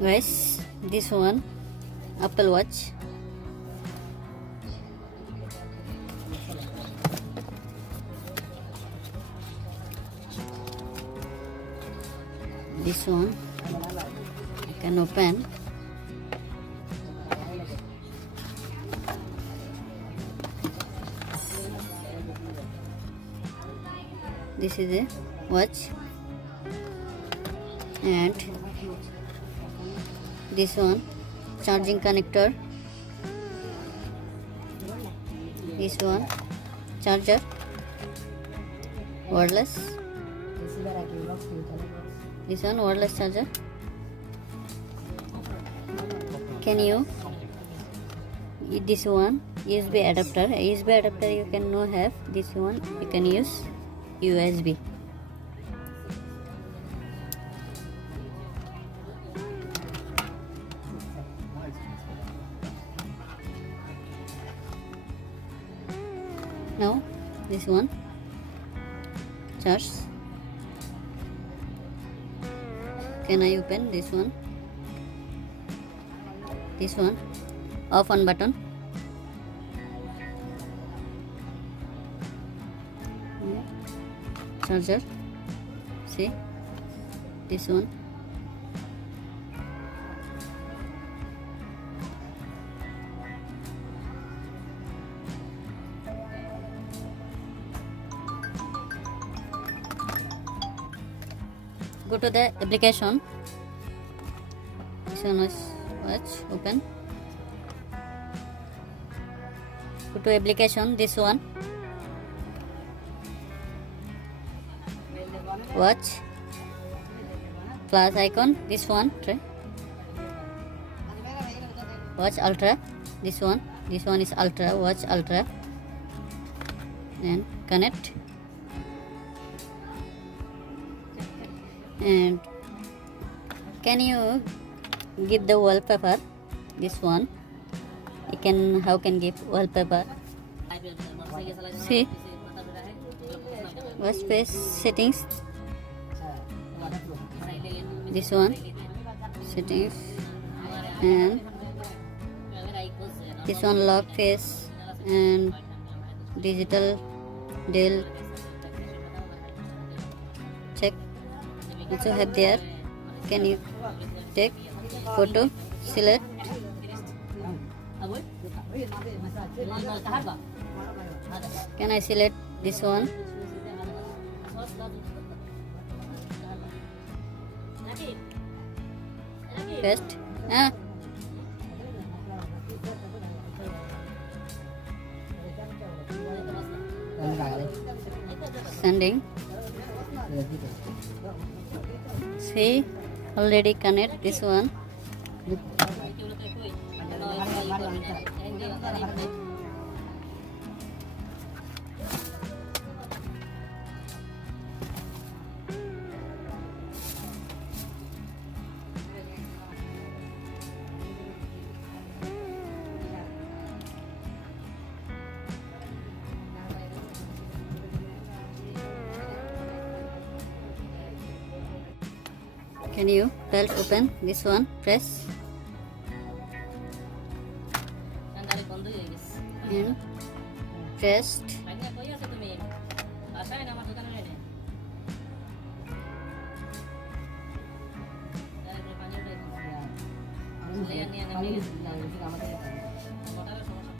Guys, this one Apple Watch. This one I can open. This is a watch, and this one charging connector. This one charger, wireless. This one wireless charger. Can you this one USB adapter? USB adapter you can no have. This one you can use USB. Now this one charge. Can I open this one? This one off on button. Charger. See this one. Go to the application. This one is watch. Open. Go to application. This one. Watch. Plus icon. This one. Try. Watch Ultra. This one. This one is Ultra. Watch Ultra. Then connect. And can you give the wallpaper? This one you can how can give wallpaper. See watch face settings. This one settings, and this one lock face and digital Dell check. Also have there. Can you take photo, select? Can I select this one? First, sending. See, already connect this one. Can you belt open this one? Press and pressed.